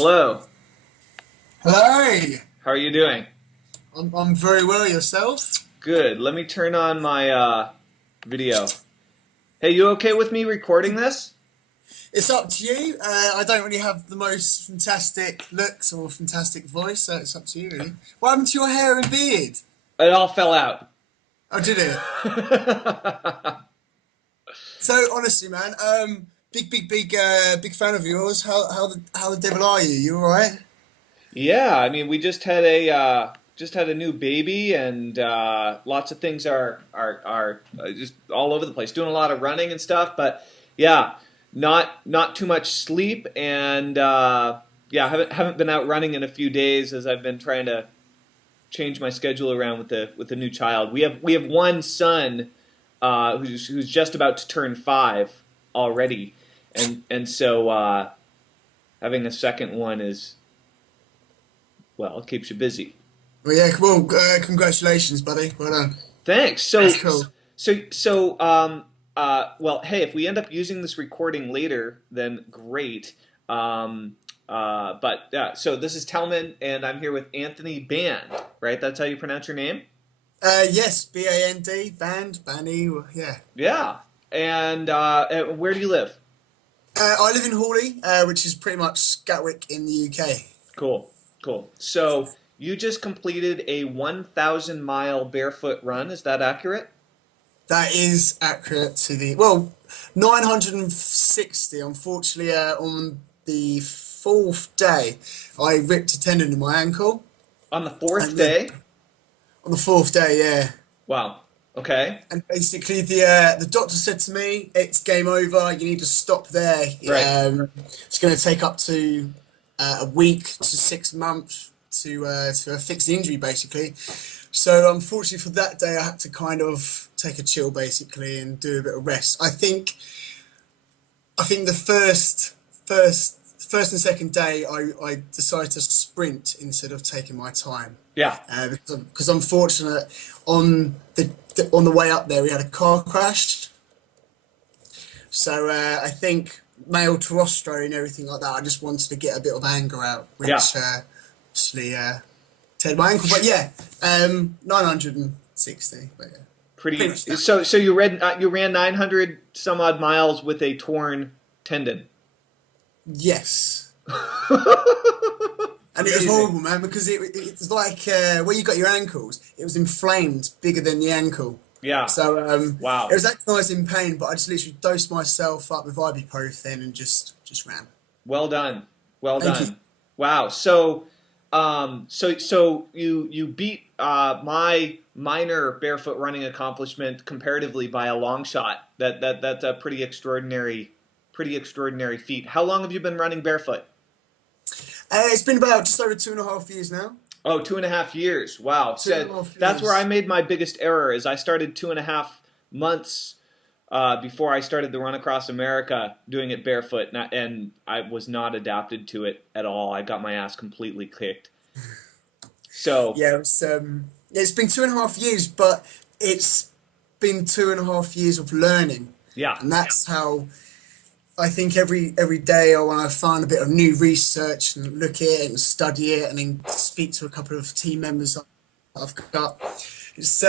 Hello. Hello. How are you doing? I'm very well. Yourself? Good. Let me turn on my video. Hey, you okay with me recording this? It's up to you. I don't really have the most fantastic looks or fantastic voice, so it's up to you, really. What happened to your hair and beard? It all fell out. Oh, did it? So honestly, man, big fan of yours. How the devil are you? You all right? Yeah, I mean, we just had a new baby, and lots of things are just all over the place. Doing a lot of running and stuff, but yeah, not too much sleep, and yeah, haven't been out running in a few days as I've been trying to change my schedule around with the new child. We have one son who's just about to turn 5 already, and so having a second one is, well, it keeps you busy. Well, yeah. Well, congratulations, buddy. Well done. Thanks. That's cool. Well, hey, if we end up using this recording later, then great. But yeah, so this is Tellman, and I'm here with Anthony Band, right? That's how you pronounce your name? Yes, BAND, Banny. Yeah. Yeah. And where do you live? I live in Hawley, which is pretty much Gatwick in the UK. Cool, cool. So you just completed a 1,000-mile barefoot run. Is that accurate? That is accurate to the, well, 960. Unfortunately, on the fourth day, I ripped a tendon in my ankle. On the fourth And the, day? on the fourth day, yeah. Wow. Okay. And basically, the doctor said to me, "It's game over. You need to stop there. Right. It's going to take up to a week to 6 months to fix the injury, basically." So unfortunately for that day, I had to kind of take a chill, basically, and do a bit of rest. I think the first and second day, I decided to sprint instead of taking my time. Yeah. Because unfortunately, on the way up there, we had a car crash. So I think male testosterone and everything like that. I just wanted to get a bit of anger out, which Yeah. obviously teared my ankle. But yeah, 960. But yeah, pretty Pretty. much that. So you ran 900 some odd miles with a torn tendon. Yes. And it was Amazing. horrible, man, because it's like where you got your ankles, it was inflamed bigger than the ankle. Yeah. So Wow. it was agonising pain, but I just literally dosed myself up with ibuprofen and just ran. Well done. Well Thank you. done. Wow. So you beat my minor barefoot running accomplishment comparatively by a long shot. That's a pretty extraordinary feat. How long have you been running barefoot? It's been about just over 2.5 years now. Oh, 2.5 years. Wow. Two and a So half that's where I years. made my biggest error. Is I started 2.5 months before I started the run across America doing it barefoot, and I was not adapted to it at all. I got my ass completely kicked. So Yeah, it's been 2.5 years, but it's been 2.5 years of learning, yeah, and that's how I think every day I want to find a bit of new research and look at it and study it and then speak to a couple of team members that I've got. It's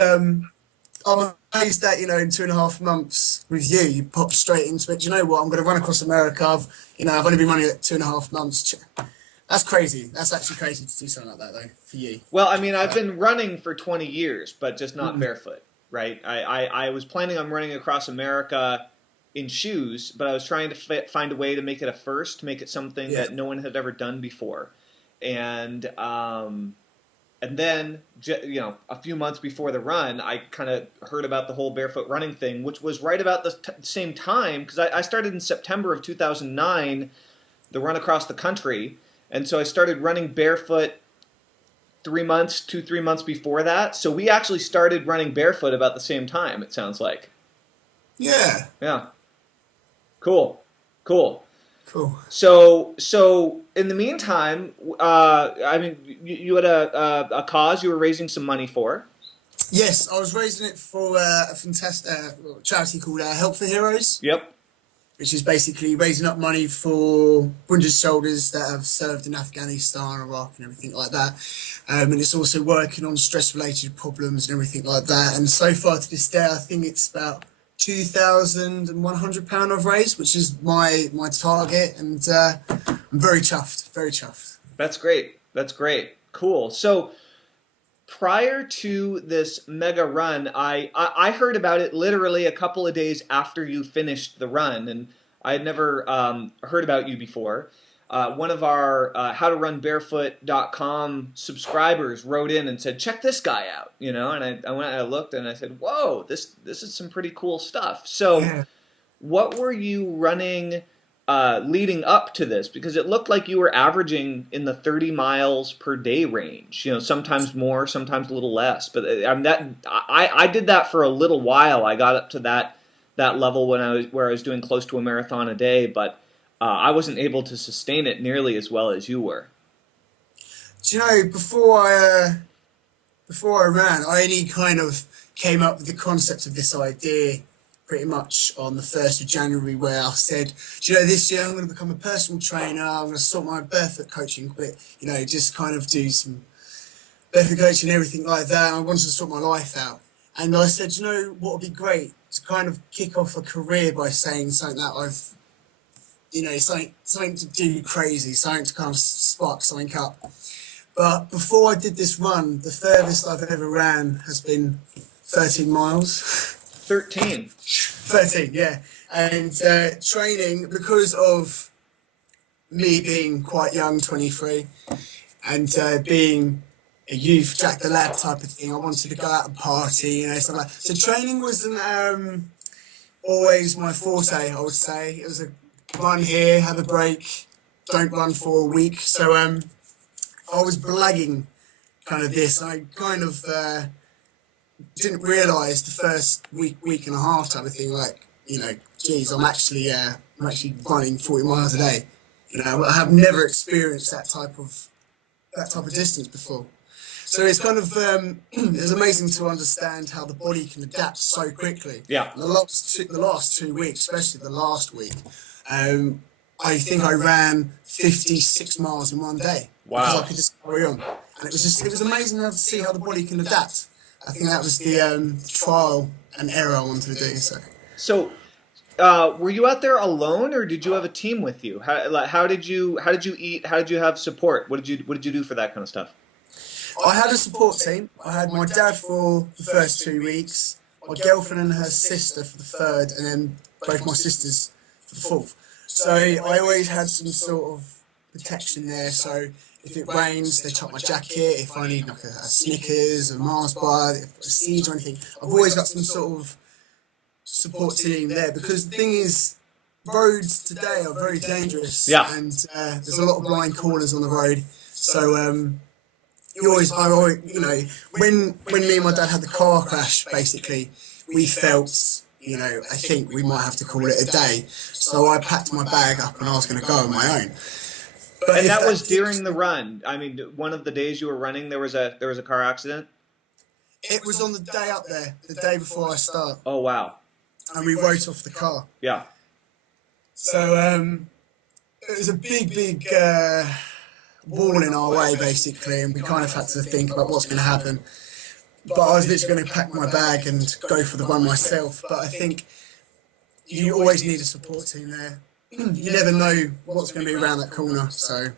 I'm amazed that in 2.5 months with you, you pop straight into it. Do you know what? I'm going to run across America. I've only been running it 2.5 months. That's crazy. That's actually crazy to do something like that though for you. well, I mean, I've been running for 20 years, but just not Mm. barefoot, right? I was planning on running across America in shoes, but I was trying to find a way to make it a first, to make it something Yeah. that no one had ever done before. And then, a few months before the run, I kind of heard about the whole barefoot running thing, which was right about the same time, because I started in September of 2009, the run across the country. And so I started running barefoot 3 months before that. So we actually started running barefoot about the same time, it sounds like. Yeah. Yeah. Cool. Cool. Cool. So in the meantime, I mean, you had a cause you were raising some money for. Yes, I was raising it for a fantastic charity called Help for Heroes. Yep. which is basically raising up money for wounded soldiers that have served in Afghanistan, Iraq, and everything like that. And it's also working on stress-related problems and everything like that. And so far to this day, I think it's about £2,100 I've raised, which is my target, and I'm very chuffed, very chuffed. That's great. That's great. Cool. So prior to this mega run, I heard about it literally a couple of days after you finished the run, and I had never heard about you before. One of our howtorunbarefoot.com subscribers wrote in and said, "Check this guy out," and I went and I looked and I said, "Whoa, this is some pretty cool stuff." So, Yeah. what were you running leading up to this? Because it looked like you were averaging in the 30 miles per day range. Sometimes more, sometimes a little less. But I did that for a little while. I got up to that level where I was doing close to a marathon a day, but I wasn't able to sustain it nearly as well as you were. Do you know, before I ran, I only kind of came up with the concept of this idea pretty much on the 1st of January, where I said, do you know, this year I'm going to become a personal trainer, I'm going to sort my barefoot coaching quit, just kind of do some barefoot coaching and everything like that. I wanted to sort my life out. And I said, you know what would be great? To kind of kick off a career by saying something that I've, something to do crazy, something to kind of spark something up. But before I did this run, the furthest I've ever ran has been 13 miles. 13. 13, yeah. And training, because of me being quite young, 23, and being a youth, Jack the Lad type of thing, I wanted to go out and party, stuff like that. So training wasn't always my forte, I would say. It was a run here, have a break, don't run for a week. So I was blagging kind of this. I kind of didn't realise the first week and a half type of thing, like, geez, I'm actually running 40 miles a day. I have never experienced that type of distance before. So it's kind of it's amazing to understand how the body can adapt so quickly. Yeah. The last 2 weeks, especially the last week, I think I ran 56 miles in one day. Wow. Because I could just carry on, and it was amazing to see how the body can adapt. I think that was the trial and error I wanted to do. So, were you out there alone, or did you have a team with you? How did you eat? How did you have support? What did you do for that kind of stuff? I had a support team. I had my dad for the first 2 weeks, my girlfriend and her sister for the third, and then both my sisters for the fourth. So I always had some sort of protection there. So if it rains, they tuck my jacket. If I need like a Snickers, a Mars bar, seeds or anything, I've always got some sort of support team there. Because the thing is, roads today are very dangerous. Yeah. And there's a lot of blind corners on the road. So when me and my dad had the car crash, basically, we felt, I think we might have to call it a day. So I packed my bag up and I was going to go on my own. And that was during the run. I mean, one of the days you were running, there was a car accident? It was on the day up there, the day before I start. Oh, wow. And we wrote off the car. Yeah. So it was a big wall in our way, basically, and we kind of had to think about what's going to happen. But I was literally going to pack my bag and go for the run myself. But I think you always need a support team there. You never know what's going to be around that corner. So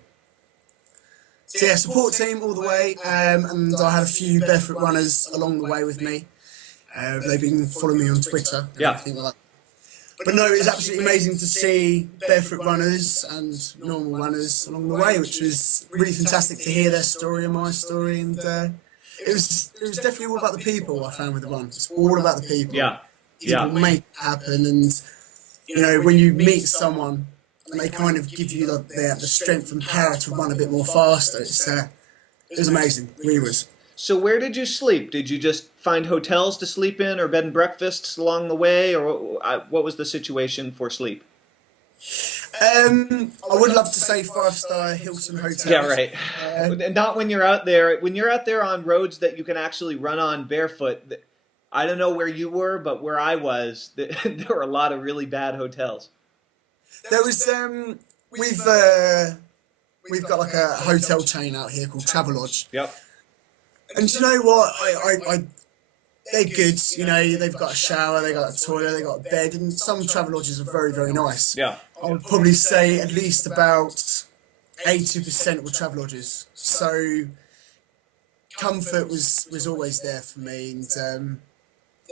yeah, support team all the way. And I had a few barefoot runners along the way with me. They've been following me on Twitter. And everything like that. But no, it was absolutely amazing to see barefoot runners and normal runners along the way, which was really fantastic to hear their story and my story. And it was definitely all about the people, I found, with the run. It's all about the people. Yeah. People make it happen. And, when you meet someone and they kind of give you the strength and power to run a bit more faster, it was amazing. It really was. So where did you sleep? Did you just find hotels to sleep in or bed and breakfasts along the way? Or what was the situation for sleep? I would love to say 5-star Hilton hotels. Yeah, right. Not when you're out there. When you're out there on roads that you can actually run on barefoot. I don't know where you were, but where I was, there were a lot of really bad hotels. There was we've got like a hotel chain out here called Travelodge, Yep. and do you know what? I they're good. You know, they've got a shower, they got a toilet, they got a bed, and some Travelodges are very very nice. Yeah. I would probably say at least about 80% were Travelodges. So comfort was always there for me, and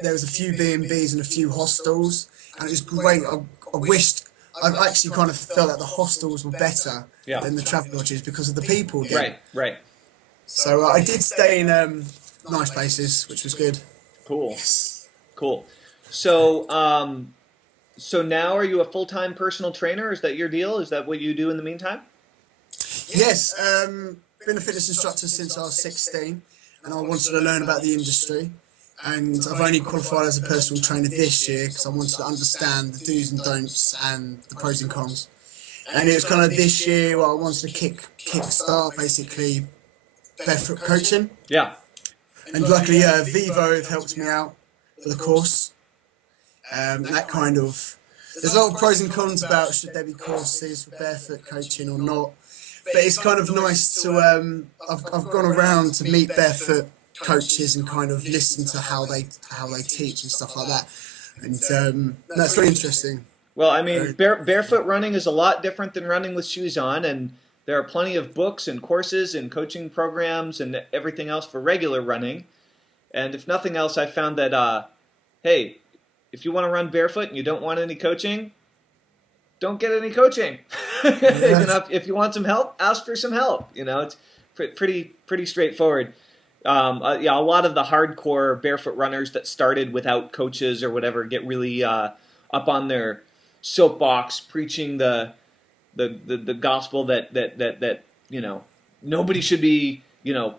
there was a few B&Bs and a few hostels, and it was great. I wished, I actually kind of felt that the hostels were better Yeah. than the Travelodges because of the people there. Right. Right. So I did stay in nice places, which was good. Cool. Yes. Cool. So, so now are you a full-time personal trainer? Is that your deal? Is that what you do in the meantime? Yes, been a fitness instructor since I was 16, and I wanted to learn about the industry. And I've only qualified as a personal trainer this year because I wanted to understand the do's and don'ts and the pros and cons. And it was kind of this year where I wanted to kick start basically barefoot coaching. Yeah. And luckily, Vivo have helped me out for the course. And that kind of, there's a lot of pros and cons about should there be courses for barefoot coaching or not. But it's kind of nice to, I've gone around to meet barefoot coaches and kind of listen to how they teach and stuff like that. And that's very interesting. Well, I mean, barefoot running is a lot different than running with shoes on, and there are plenty of books and courses and coaching programs and everything else for regular running. And if nothing else, I found that, hey, if you want to run barefoot and you don't want any coaching, don't get any coaching. Yeah. You know, if you want some help, ask for some help. You know, it's pretty straightforward. Yeah, a lot of the hardcore barefoot runners that started without coaches or whatever get really up on their soapbox preaching the gospel that you know, nobody should be, you know,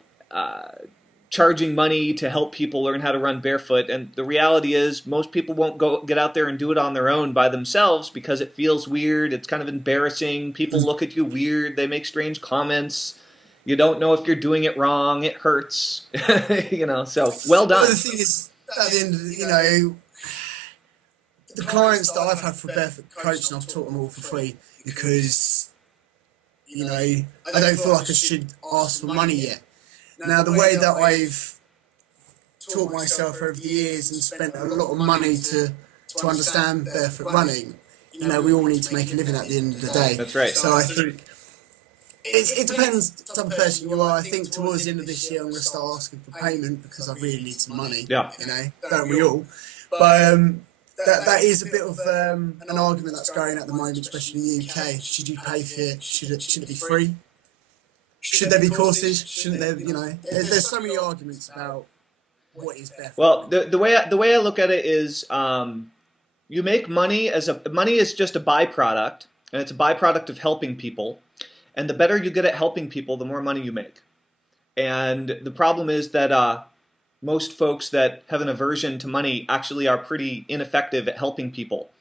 charging money to help people learn how to run barefoot. And the reality is most people won't get out there and do it on their own by themselves because it feels weird. It's kind of embarrassing. People look at you weird. They make strange comments. You don't know if you're doing it wrong. It hurts. You know, so well done. But the thing is, at the end, you know, the clients that I've had for barefoot coaching, I've taught them all for free because, you know, I don't feel like I should ask for money yet. Now, the way that I've taught myself over the years and spent a lot of money to understand barefoot running, you know, we all need to make a living at the end of the day. That's right. So I think it depends the type of person you are. I think towards the end of this year I'm going to start asking for payment because I really need some money. Yeah. You know, don't we all? But that is a bit of an argument that's going at the moment, especially in the UK. Should you pay for it? Should it be free? Should there be courses? Shouldn't there? You know, there's so many arguments about what is barefoot. Well, the way I look at it is, you make money money is just a byproduct, and it's a byproduct of helping people. And the better you get at helping people, the more money you make. And the problem is that most folks that have an aversion to money actually are pretty ineffective at helping people.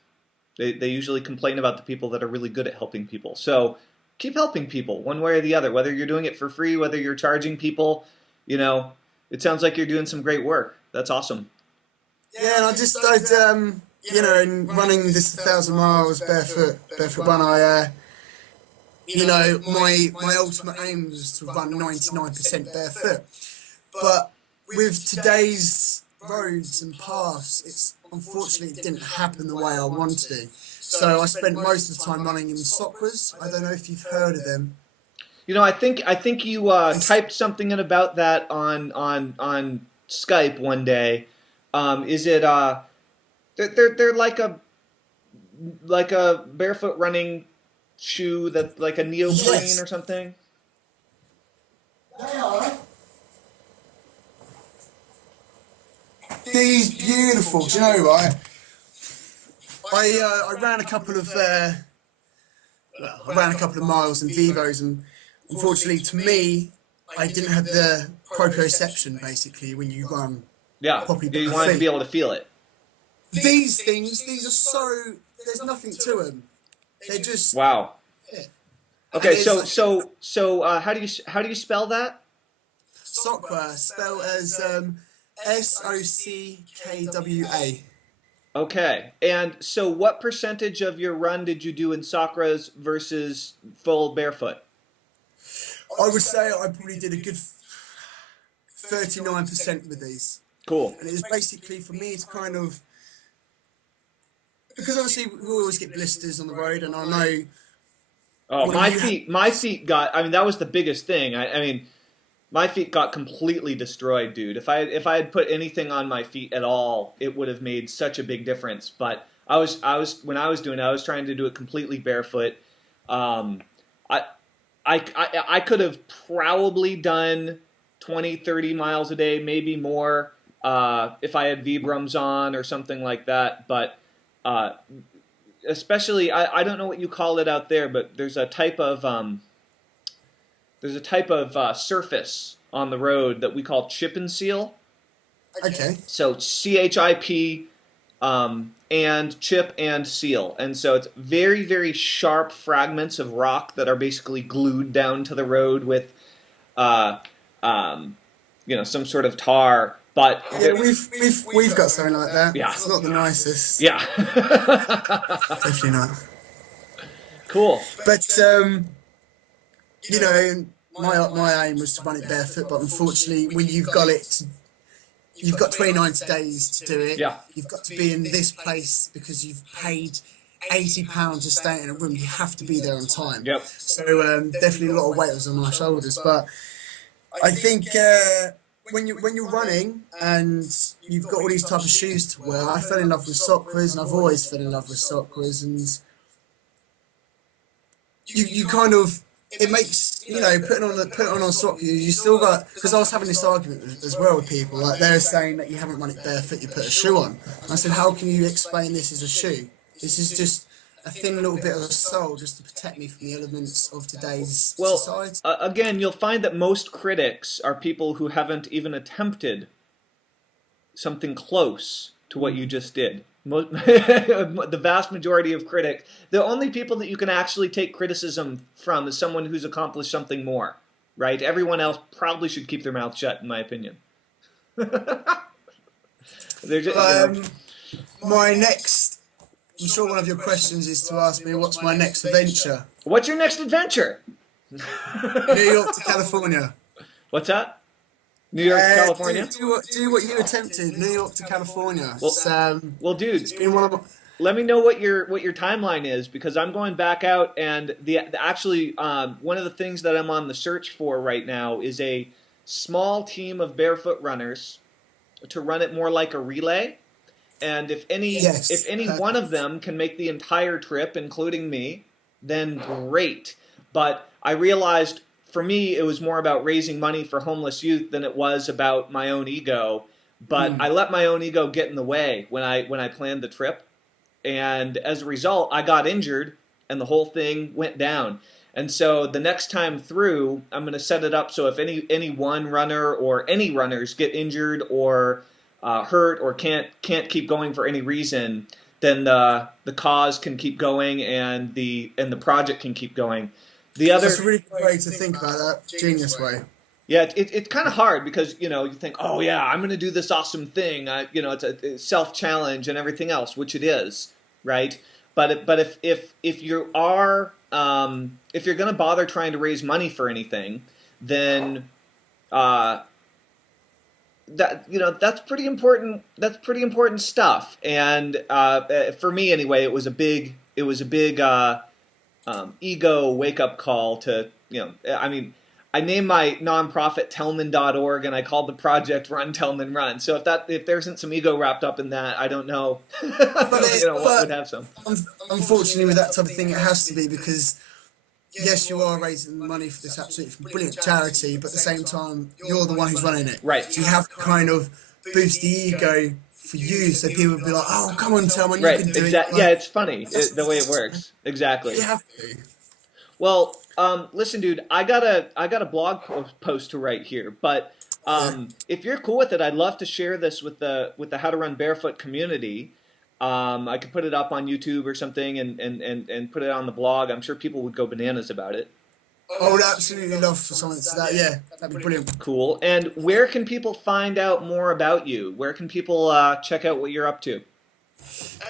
They usually complain about the people that are really good at helping people. So keep helping people one way or the other, whether you're doing it for free, whether you're charging people. You know, it sounds like you're doing some great work. That's awesome. Yeah, and I just started, you know, in running this 1,000 miles barefoot run, you know, my ultimate aim was to run 99% barefoot. But with today's roads and paths, unfortunately it didn't happen the way I wanted to. So I spent most of the time running in Socquas. I don't know if you've heard of them. You know, I think you typed something in about that on Skype one day. Is it they're like a barefoot running shoe that's like a neoprene or something? They are. These beautiful. Do you know what? I ran a couple of miles in Vivos, and unfortunately to me, I didn't have the proprioception basically when you run. Yeah, you wanted to be able to feel it. These are so. There's nothing to them. They're just wow. Yeah. Okay, so how do you spell that? Sockwa, spelled as SOCKWA. Okay. And so what percentage of your run did you do in Sacras versus full barefoot? I would say I probably did a good 39% with these. Cool. And it was basically for me to kind of, because obviously we always get blisters on the road, and I know Oh, when you have, my feet got, I mean, that was the biggest thing. I mean, my feet got completely destroyed, dude. If I had put anything on my feet at all, it would have made such a big difference. But when I was doing it, I was trying to do it completely barefoot. Um, I, I could have probably done 20, 30 miles a day, maybe more, if I had Vibrams on or something like that. But uh, especially, I don't know what you call it out there, but there's a type of surface on the road that we call chip and seal. okay, So CHIP, and chip and seal. And so it's very, very sharp fragments of rock that are basically glued down to the road with, uh, um, some sort of tar. But yeah, we've got something like that. yeah, It's not the nicest, yeah, definitely not. cool. But you know, my aim was to run it barefoot, but unfortunately, when you've got 29 days to do it. Yeah, You've got to be in this place because you've paid £80 to stay in a room. You have to be there on time. yep. So definitely a lot of weight was on my shoulders. But I think when you're running and you've got all these type of shoes to wear, I fell in love with Socceroos, and I've always fell in love with Socceroos, and you kind of, it makes, putting on sock, you still got, because I was having this argument as well with people, like they're saying that you haven't run it barefoot, you put a shoe on. And I said, how can you explain this as a shoe? This is just a thin little bit of a sole just to protect me from the elements of today's Well, society. again, you'll find that most critics are people who haven't even attempted something close to what you just did. The vast majority of critics, the only people that you can actually take criticism from is someone who's accomplished something more, right? Everyone else probably should keep their mouth shut, in my opinion. They're just, My next, I'm sure one of your questions is to ask me what's my next adventure. What's your next adventure? New York to California. What's that? New York, California? Do what you attempted, New York to California. Well, dude, It's been one of my, let me know what your timeline is, because I'm going back out, and actually one of the things that I'm on the search for right now is a small team of barefoot runners to run it more like a relay. And if any one of them can make the entire trip, including me, then great. But I realized for me it was more about raising money for homeless youth than it was about my own ego. But I let my own ego get in the way when I planned the trip. And as a result, I got injured, and the whole thing went down. And so the next time through, I'm going to set it up so if any one runner or any runners get injured or hurt or can't keep going for any reason, then the cause can keep going and the project can keep going. That's a really good way to think about that. Genius way. Yeah, it's kind of hard because, you think, oh yeah, I'm going to do this awesome thing. It's a self-challenge and everything else, which it is, right? But if you are if you're going to bother trying to raise money for anything, then that's pretty important. That's pretty important stuff. And for me anyway, it was a big ego wake-up call to, I named my nonprofit Tellman.org, and I called the project Run Tellman Run. So if there isn't some ego wrapped up in that, I don't know. What would have some. Unfortunately, with that type of thing, it has to be because, yes, you are raising money for this absolutely brilliant charity, but at the same time, you're the one who's running it. Right. So you have to kind of boost the ego for you, so people will be like, "Oh, come on, Tellman, you right. can do Exactly. it." Yeah, it's funny the way it works. Exactly. You have to. Well, listen, dude, I got a blog post to write here, but if you're cool with it, I'd love to share this with the How to Run Barefoot community. I could put it up on YouTube or something and put it on the blog. I'm sure people would go bananas about it. I would absolutely love for someone to that. Yeah, that'd be brilliant. Cool. And where can people find out more about you? Where can people check out what you're up to?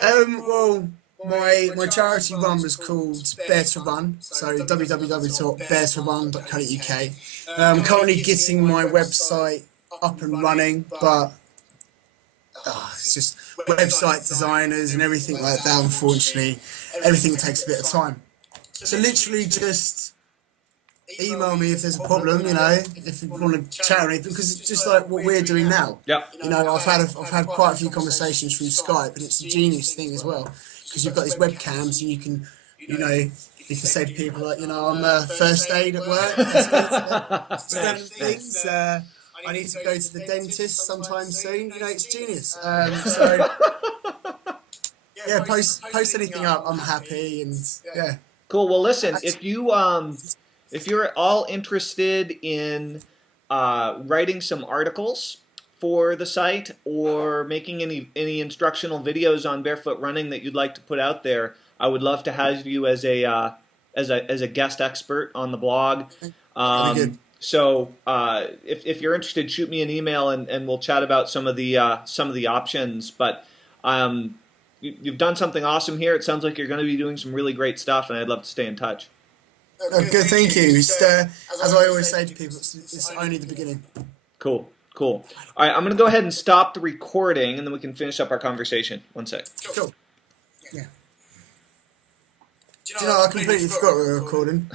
Well, my charity run was called Bear to Run, so www.beartorun.co.uk. I'm currently getting my website up and running, but it's just website designers and everything like that. Unfortunately, everything takes a bit of time. So literally just email me if there's a problem, if you want to chat or anything, because it's just like what we're doing now. Yeah. I've had quite a few conversations through Skype, and it's a genius thing as well, because you've got these webcams and you can say to people like, I'm first aid at work, certain things. I need to go to the dentist sometime soon. It's genius. So yeah, post anything up. I'm happy, and yeah. Cool. Well, listen, if you're all interested in writing some articles for the site or making any instructional videos on barefoot running that you'd like to put out there, I would love to have you as a guest expert on the blog. So if you're interested, shoot me an email and we'll chat about some of the options. But you've done something awesome here. It sounds like you're going to be doing some really great stuff, and I'd love to stay in touch. Good, thank you. As I always say to people, it's only the beginning. Cool. All right, I'm going to go ahead and stop the recording, and then we can finish up our conversation. One sec. Cool. Yeah. Do you know, I completely forgot we were recording.